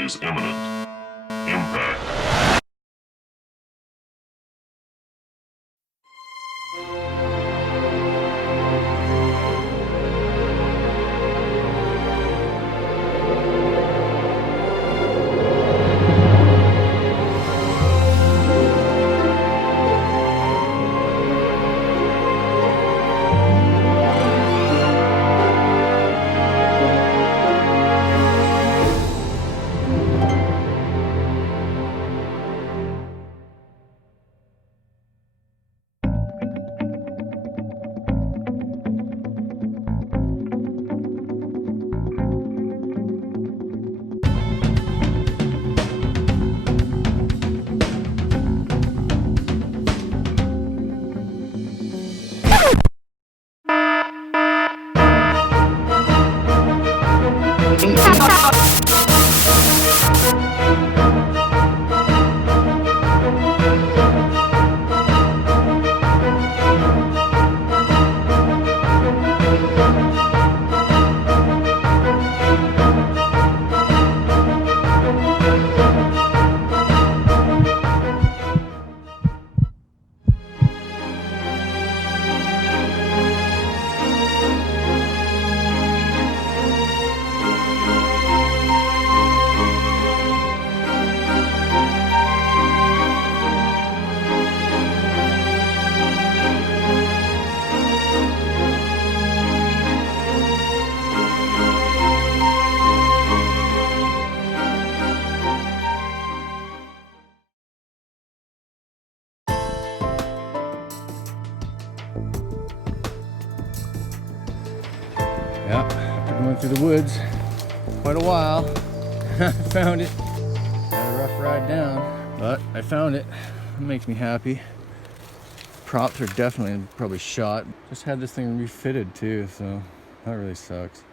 is imminent. Impact. Yeah, after going through the woods quite a while, I found it. Had a rough ride down, but I found it. It makes me happy. Props are definitely probably shot. Just had this thing refitted too, so that really sucks.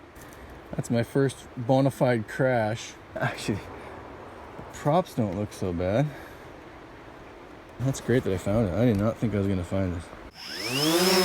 That's my first bona fide crash. Actually, the props don't look so bad. That's great that I found it. I did not think I was gonna find this.